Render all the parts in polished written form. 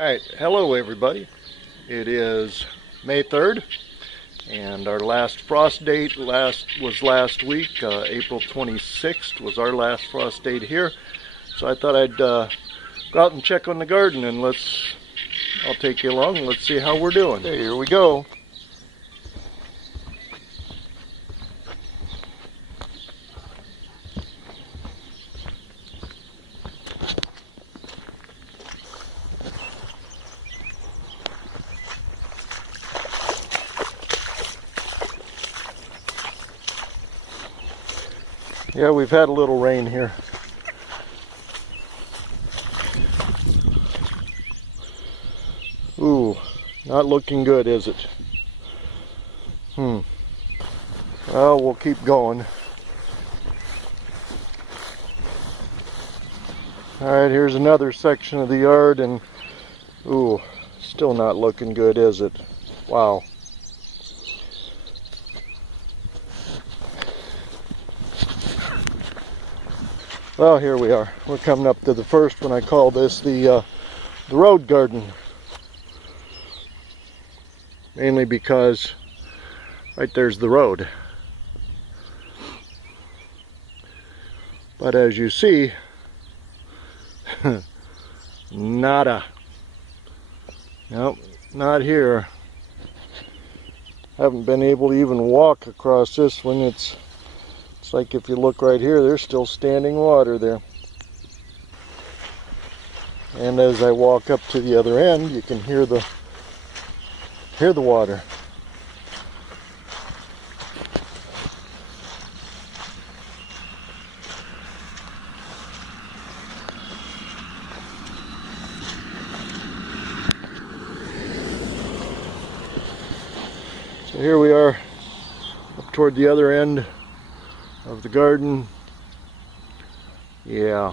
Alright, hello everybody. It is May 3rd and our last frost date was last week. April 26th was our last frost date here. So I thought I'd go out and check on the garden and I'll take you along and let's see how we're doing. Okay, here we go. Yeah, we've had a little rain here. Ooh, not looking good, is it? Well, we'll keep going. Alright, here's another section of the yard, and ooh, still not looking good, is it? Wow. Well, here we are. We're coming up to the first one. I call this the road garden. Mainly because right there's the road. But as you see, nada. Nope, not here. Haven't been able to even walk across this one. It's like if you look right here, there's still standing water there. And as I walk up to the other end, you can hear the water. So here we are up toward the other end of the garden. Yeah,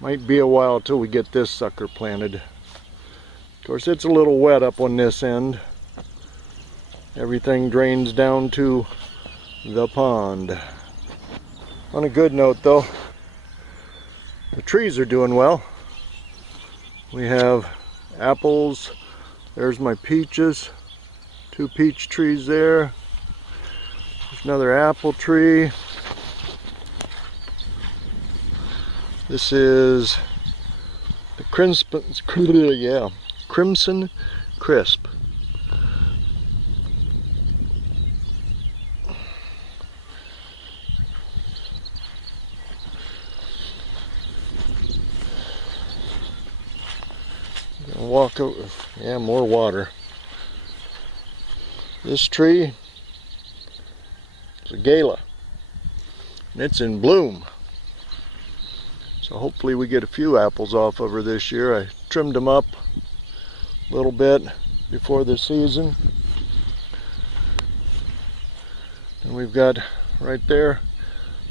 might be a while till we get this sucker planted. Of course, it's a little wet up on this end. Everything drains down to the pond. On a good note though, the trees are doing well. We have apples. There's my peaches. 2 peach trees there. There's another apple tree. This is the Crimson Crisp. Walk over. Yeah, more water. This tree is a gala, and it's in bloom. So hopefully we get a few apples off of her this year. I trimmed them up a little bit before the season. And we've got right there,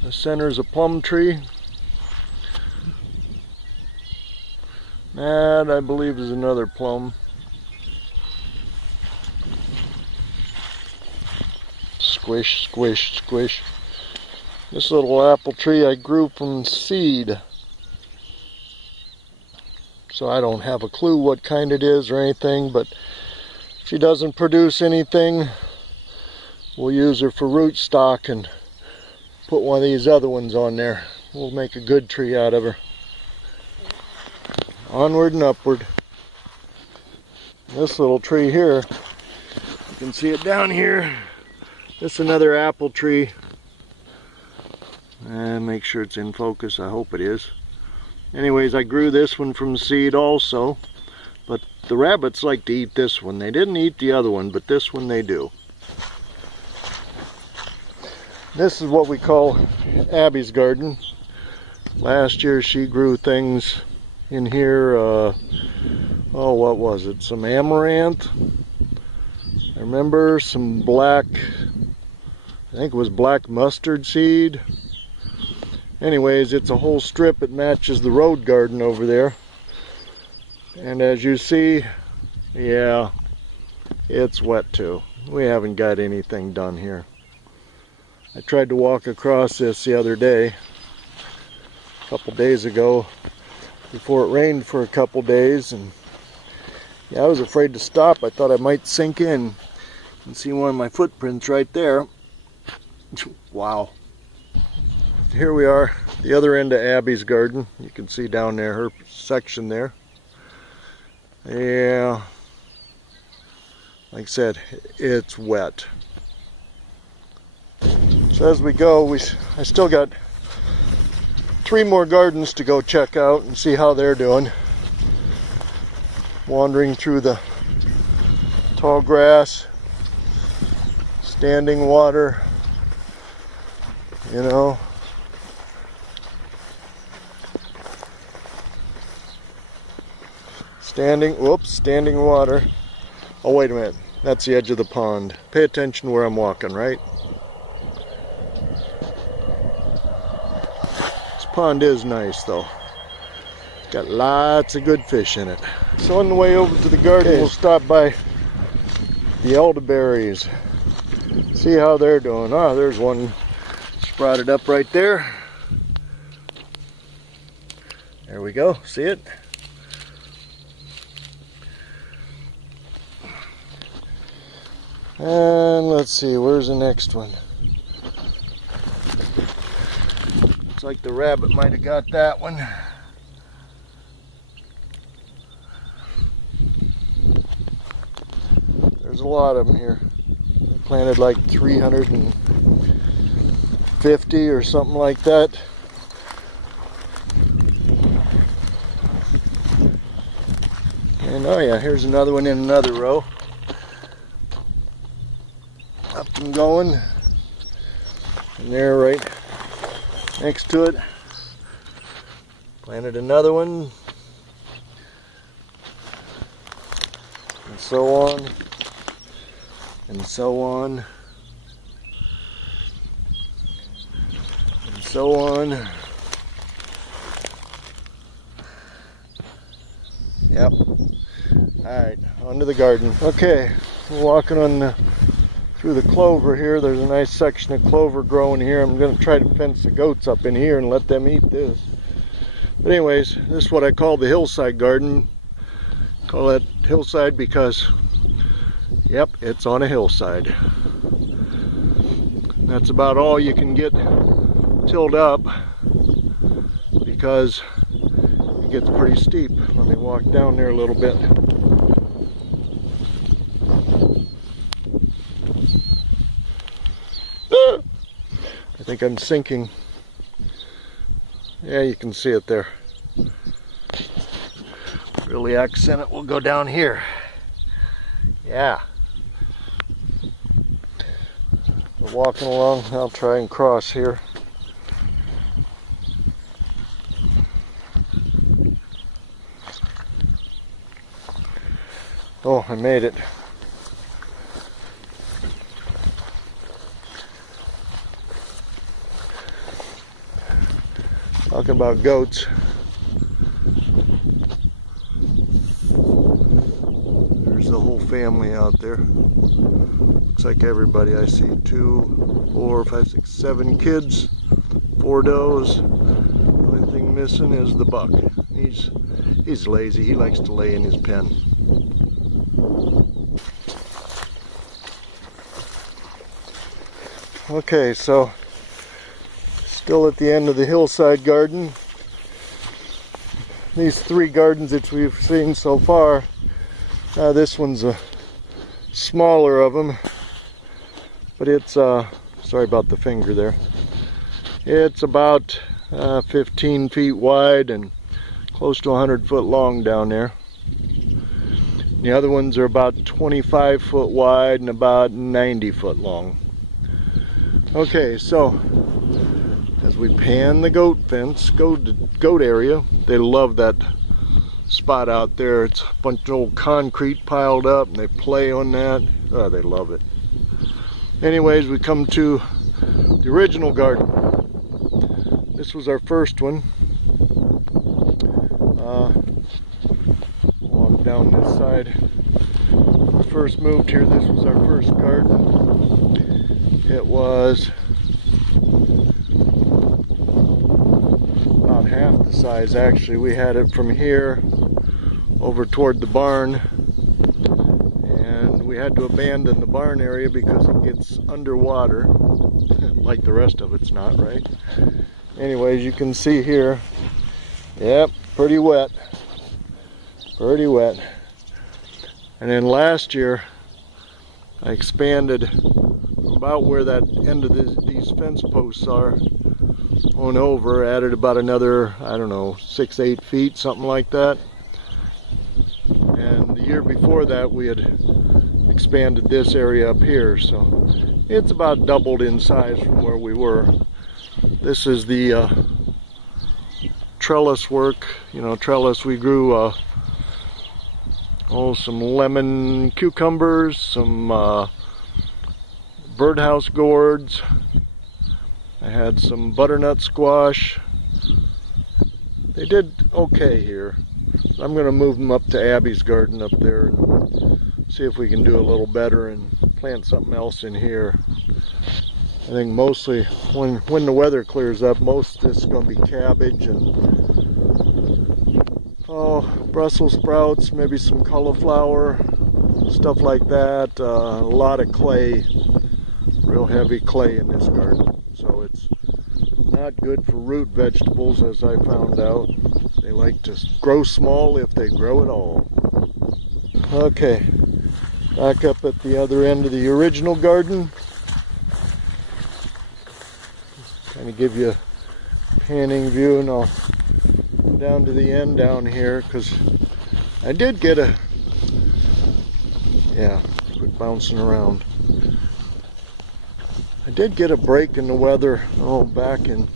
the center's a plum tree. That I believe is another plum. Squish, squish, squish. This little apple tree I grew from seed. So I don't have a clue what kind it is or anything, but if she doesn't produce anything, we'll use her for root stock and put one of these other ones on there. We'll make a good tree out of her. Onward and upward. This little tree here, you can see it down here. This is another apple tree. And make sure it's in focus. I hope it is. Anyways, I grew this one from seed also, but the rabbits like to eat this one. They didn't eat the other one, but this one they do. This is what we call Abby's garden. Last year she grew things in here, oh, what was it? Some amaranth. I remember some black, I think it was black mustard seed. Anyways, it's a whole strip. It matches the road garden over there. And as you see, yeah, it's wet too. We haven't got anything done here. I tried to walk across this the other day, a couple days ago. before it rained for a couple days, and yeah, I was afraid to stop. I thought I might sink in. You can see one of my footprints right there. Wow. Here we are, the other end of Abby's garden. You can see down there her section there. Yeah, like I said, it's wet. So as we go, I still got 3 more gardens to go check out and see how they're doing. Wandering through the tall grass, standing water, you know. Standing water. Oh, wait a minute. That's the edge of the pond. Pay attention where I'm walking, right? This pond is nice, though. It's got lots of good fish in it. So on the way over to the garden, we'll stop by the elderberries. See how they're doing. Oh, there's one sprouted up right there. There we go. See it? And let's see, where's the next one? Looks like the rabbit might have got that one. There's a lot of them here. I planted like 350 or something like that. And oh yeah, here's another one in another row. Up and going, and there right next to it, planted another one, and so on, and so on, and so on. Yep. Alright, on to the garden. Okay, we're walking on through the clover here. There's a nice section of clover growing here. I'm going to try to fence the goats up in here and let them eat this. But anyways, this is what I call the hillside garden. Call it hillside because, yep, it's on a hillside. That's about all you can get tilled up because it gets pretty steep. Let me walk down there a little bit. I think I'm sinking. Yeah, you can see it there. Really accent it, we'll go down here. Yeah. We're walking along, I'll try and cross here. Oh, I made it. Talking about goats. There's the whole family out there. Looks like everybody I see. 2, 4, 5, 6, 7 kids, 4 does. The only thing missing is the buck. He's lazy. He likes to lay in his pen. Okay, so still at the end of the hillside garden. These 3 gardens that we've seen so far, this one's a smaller of them, but it's sorry about the finger there. It's about 15 feet wide and close to 100 foot long down there. The other ones are about 25 foot wide and about 90 foot long. Okay, so as we pan the goat fence, goat area, they love that spot out there. It's a bunch of old concrete piled up and they play on that. Oh, they love it. Anyways, we come to the original garden. This was our first one. Walk down this side. When we first moved here, this was our first It was about half the size actually. We had it from here over toward the barn, and we had to abandon the barn area because it gets underwater like the rest of it's not, right? Anyways, you can see here, yep, pretty wet, pretty wet. And then last year I expanded about where that end of these fence posts are on over, added about another, I don't know, 6-8 feet, something like that. And the year before that we had expanded this area up here, so it's about doubled in size from where we were. This is the trellis work, you know, trellis. We grew some lemon cucumbers, some birdhouse gourds. I had some butternut squash. They did okay here. I'm going to move them up to Abby's garden up there and see if we can do a little better and plant something else in here. I think mostly when the weather clears up, most of this is going to be cabbage and Brussels sprouts, maybe some cauliflower, stuff like that. A lot of clay, real heavy clay in this garden, so it's not good for root vegetables, as I found out. They like to grow small if they grow at all. Okay, back up at the other end of the original garden. Kind of give you a panning view, and I'll go down to the end down here because I did get a, yeah, quit bouncing around. I did get a break in the weather, back in,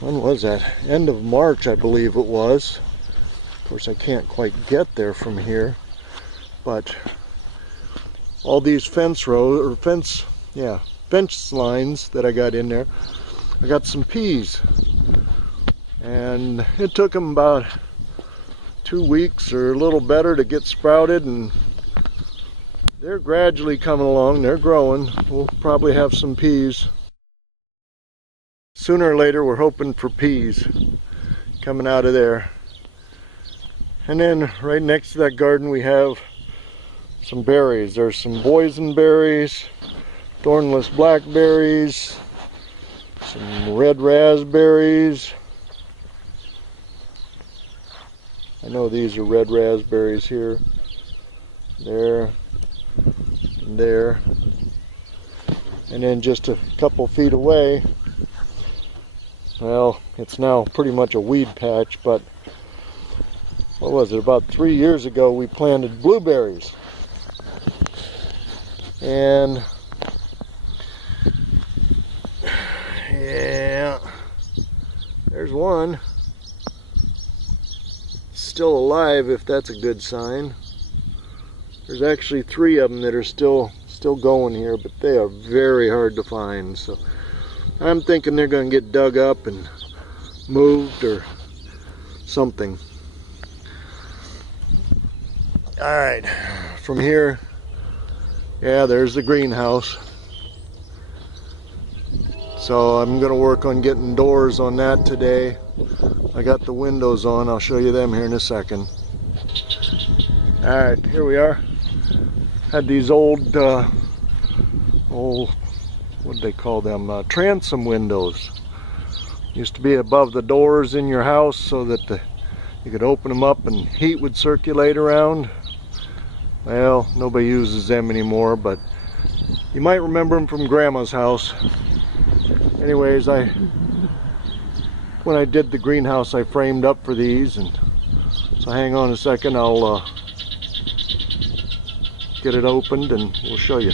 when was that? End of March, I believe it was. Of course, I can't quite get there from here, but all these fence lines that I got in there, I got some peas, and it took them about 2 weeks or a little better to get sprouted, and they're gradually coming along. They're growing. We'll probably have some peas. Sooner or later, we're hoping for peas coming out of there. And then right next to that garden, we have some berries. There's some boysenberries, thornless blackberries, some red raspberries. I know these are red raspberries here, there, and there. And then just a couple feet away, well, it's now pretty much a weed patch, but what was it, about 3 years ago we planted blueberries. And yeah, there's one still alive, if that's a good sign. There's actually 3 of them that are still going here, but they are very hard to find, so I'm thinking they're going to get dug up and moved or something. Alright, from here, yeah, there's the greenhouse. So I'm going to work on getting doors on that today. I got the windows on. I'll show you them here in a second. Alright, here we are. Had these old, what do they call them? Transom windows. Used to be above the doors in your house so that you could open them up and heat would circulate around. Well, nobody uses them anymore, but you might remember them from Grandma's house. Anyways, when I did the greenhouse, I framed up for these, and so hang on a second, I'll get it opened and we'll show you.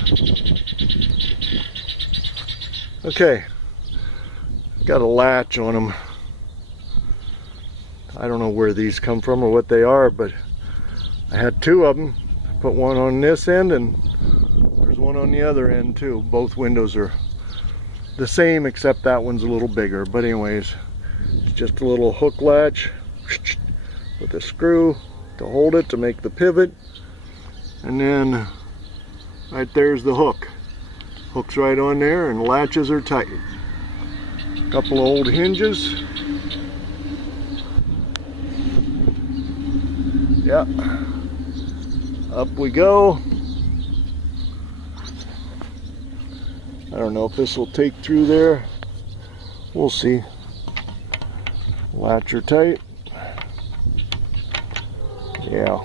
Okay, got a latch on them. I don't know where these come from or what they are, but I had 2 of them. Put one on this end and there's one on the other end too. Both windows are the same except that one's a little bigger, but anyways, it's just a little hook latch with a screw to hold it, to make the pivot, and then right there's the hook. Hook's right on there and latches are tight. A couple of old hinges, Yeah. Up we go. I don't know if this will take through there. We'll see. Latch her tight. Yeah.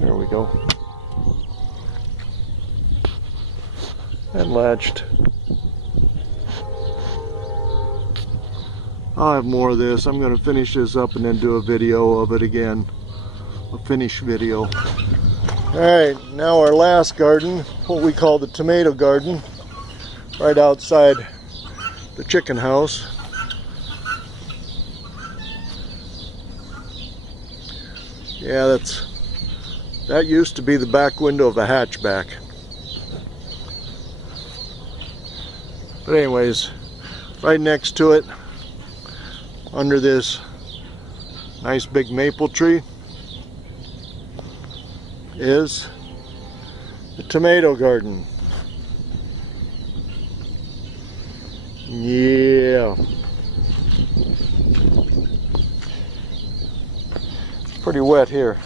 There we go. And latched. I'll have more of this. I'm going to finish this up and then do a video of it again. A finished video. Alright, now our last garden, what we call the tomato garden, right outside the chicken house. Yeah, that used to be the back window of a hatchback. But anyways, right next to it, under this nice big maple tree, is the tomato garden. Yeah. It's pretty wet here.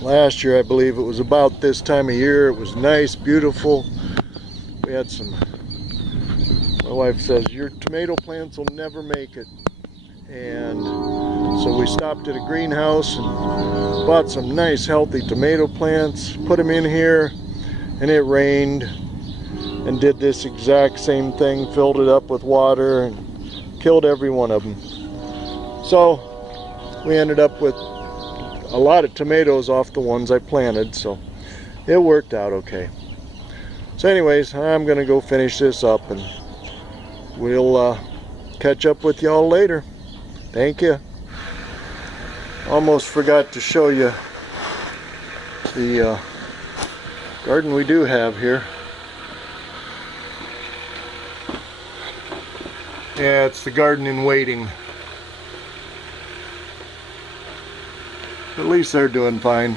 Last year, I believe it was about this time of year. It was nice, beautiful. We had some, my wife says, your tomato plants will never make it. And so we stopped at a greenhouse and bought some nice, healthy tomato plants, put them in here, and it rained and did this exact same thing, filled it up with water and killed every one of them. So we ended up with a lot of tomatoes off the ones I planted, so it worked out okay. So anyways, I'm gonna go finish this up and we'll catch up with y'all later. Thank you. Almost forgot to show you the garden we do have here. Yeah, it's the garden in waiting. At least they're doing fine.